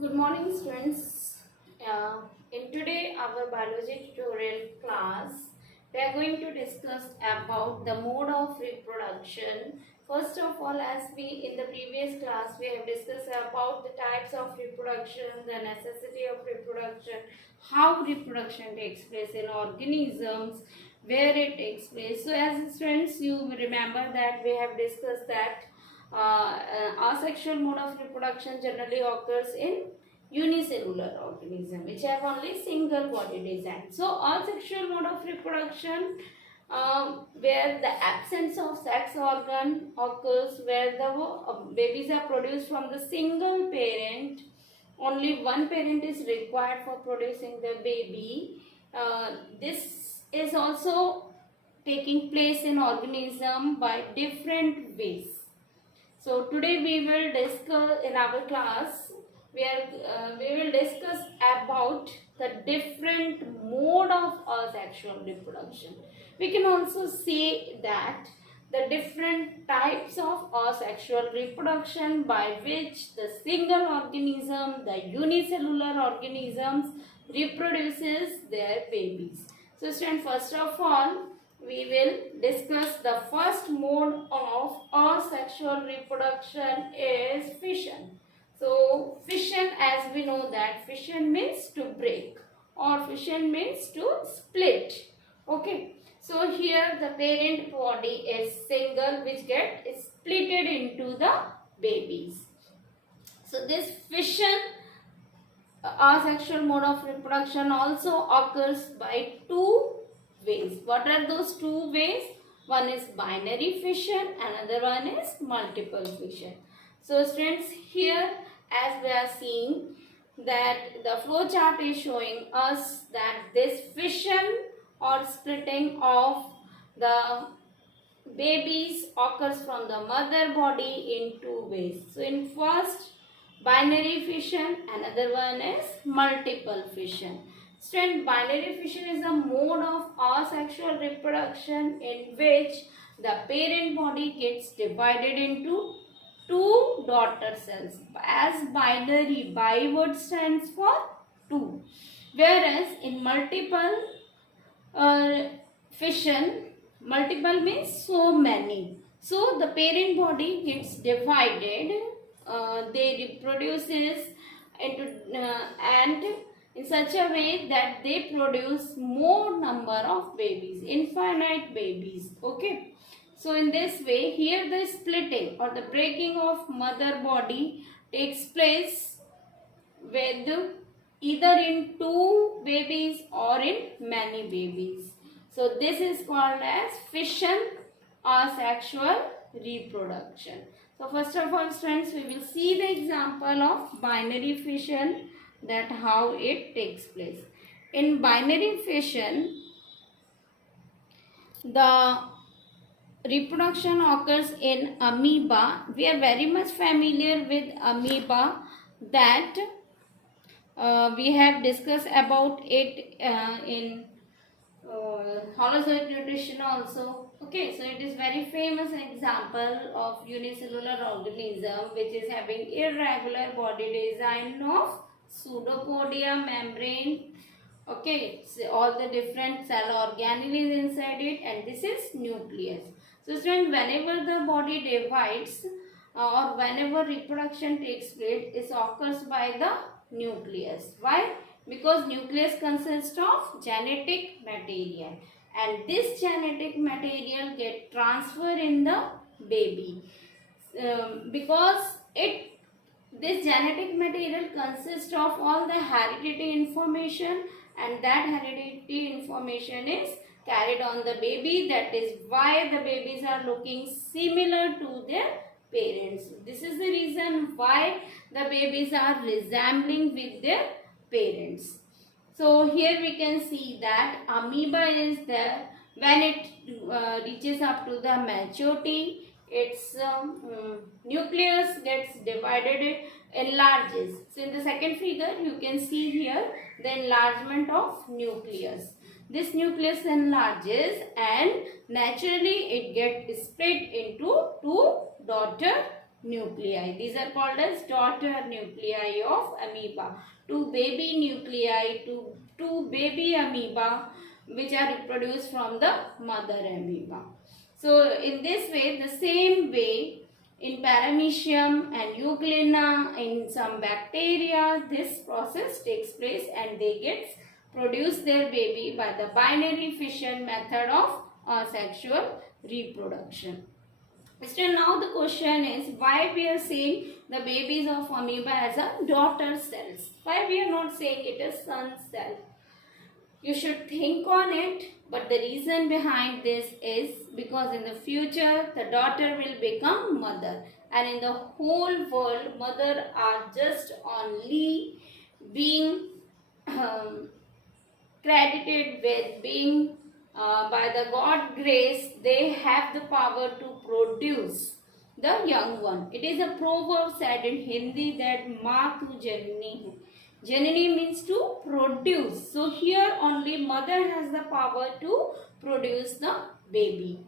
Good morning, students. In today our biology tutorial class, we are going to discuss about the mode of reproduction. First of all, as we in the previous class we have discussed about the types of reproduction, the necessity of reproduction, how reproduction takes place in organisms, where it takes place. So, as students, you remember that we have discussed that asexual mode of reproduction generally occurs in unicellular organism which have only single body design. So asexual mode of reproduction where the absence of sex organ occurs, where the babies are produced from the single parent, only one parent is required for producing the baby. This is also taking place in organism by different ways. So today we will discuss in our class we will discuss about the different mode of asexual reproduction. We can also say that the different types of asexual reproduction by which the single organism, the unicellular organisms reproduces their babies. So students, first of all, we will discuss the first mode of asexual reproduction is fission. So fission, as we know that fission means to break or fission means to split. Okay. So here the parent body is single which get splitted into the babies. So this fission asexual mode of reproduction also occurs by two ways. What are those two ways? One is binary fission, another one is multiple fission. So students, here as we are seeing that the flow chart is showing us that this fission or splitting of the babies occurs from the mother body in two ways. So in first binary fission, another one is multiple fission. Student, binary fission is a mode of asexual reproduction in which the parent body gets divided into two daughter cells. As binary, bi word stands for two. Whereas in multiple fission, multiple means so many. So the parent body gets divided, they reproduces into and in such a way that they produce more number of babies, infinite babies. Okay. So in this way, here the splitting or the breaking of mother body takes place with either in two babies or in many babies. So this is called as fission asexual reproduction. So first of all, friends, we will see the example of binary fission, that how it takes place. In binary fission, the reproduction occurs in amoeba. We are very much familiar with amoeba, that we have discussed about it in holozoic nutrition also. Okay, so it is very famous example of unicellular organism which is having irregular body design of pseudopodia membrane. Okay, so all the different cell organelle is inside it, and this is nucleus. So student, whenever the body divides or whenever reproduction takes place, it occurs by the nucleus. Why? Because nucleus consists of genetic material, and this genetic material get transferred in the baby because this genetic material consists of all the hereditary information, and that hereditary information is carried on the baby. That is why the babies are looking similar to their parents. This is the reason why the babies are resembling with their parents. So here we can see that amoeba is there. When it reaches up to the maturity, its nucleus gets divided, enlarges. So in the second figure you can see here the enlargement of nucleus. This nucleus enlarges and naturally it gets split into two daughter nuclei. These are called as daughter nuclei of amoeba. Two baby nuclei, two baby amoeba which are reproduced from the mother amoeba. So in this way, the same way in Paramecium and Euglena, in some bacteria, this process takes place and they get produce their baby by the binary fission method of asexual reproduction. So now the question is, why we are saying the babies of amoeba as a daughter cells? Why we are not saying it is son cell? You should think on it, but the reason behind this is because in the future the daughter will become mother, and in the whole world mother are just only being credited with being by the God grace, they have the power to produce the young one. It is a proverb said in Hindi that maa tu janani hai. Janani means to produce. So here only mother has the power to produce the baby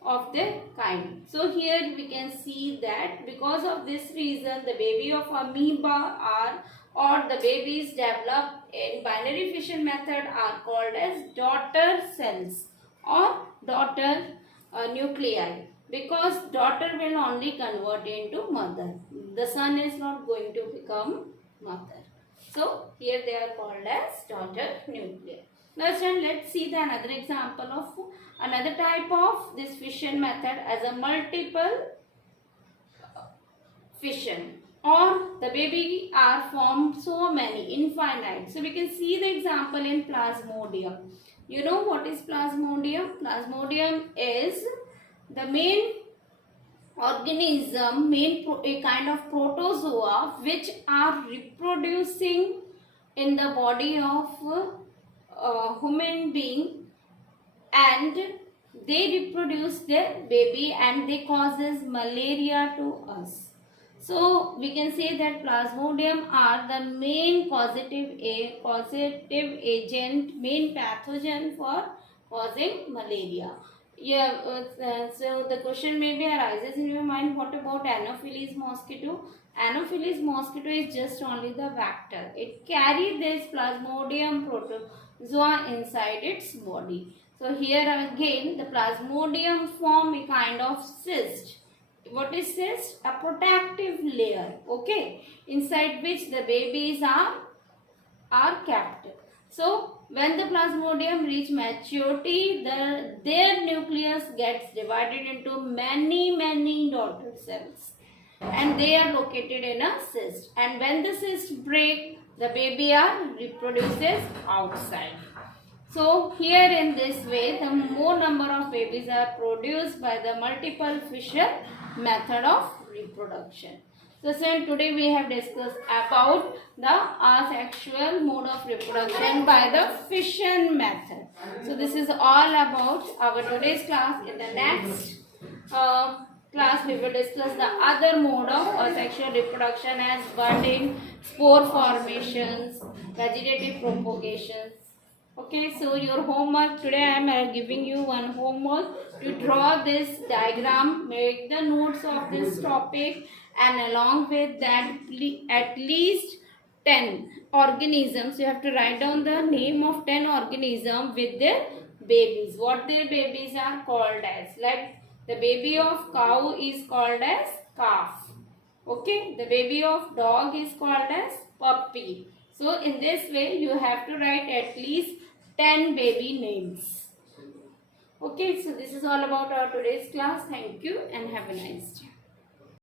of the kind. So here we can see that because of this reason the baby of amoeba are, or the babies developed in binary fission method are called as daughter cells or daughter nuclei, because daughter will only convert into mother. The son is not going to become mother. So here they are called as daughter nuclei. Now let's see the another example of another type of this fission method as a multiple fission, or the baby are formed so many, infinite. So we can see the example in Plasmodium. You know what is Plasmodium? Plasmodium is the main organism, a kind of protozoa which are reproducing in the body of a human being, and they reproduce their baby and they causes malaria to us. So we can say that Plasmodium are the main causative agent, main pathogen for causing malaria. Yeah, so the question maybe arises in your mind, what about Anopheles mosquito? Anopheles mosquito is just only the vector. It carries this Plasmodium protozoa inside its body. So here again the Plasmodium form a kind of cyst. What is cyst? A protective layer, okay, inside which the babies are kept. So when the Plasmodium reach maturity, their nucleus gets divided into many daughter cells, and they are located in a cyst. And when the cyst break, the baby reproduces outside. So here in this way, the more number of babies are produced by the multiple fission method of reproduction. So today we have discussed about the asexual mode of reproduction by the fission method. So this is all about our today's class. In the next class we will discuss the other mode of asexual reproduction as budding, spore formations, vegetative propagations. Okay, so your homework today, I am giving you one homework to draw this diagram, make the notes of this topic, and along with that at least 10 organisms. You have to write down the name of 10 organisms with their babies, what their babies are called as. Like the baby of cow is called as calf. Okay, the baby of dog is called as puppy. So in this way you have to write at least 10 baby names. Okay, so this is all about our today's class. Thank you and have a nice day.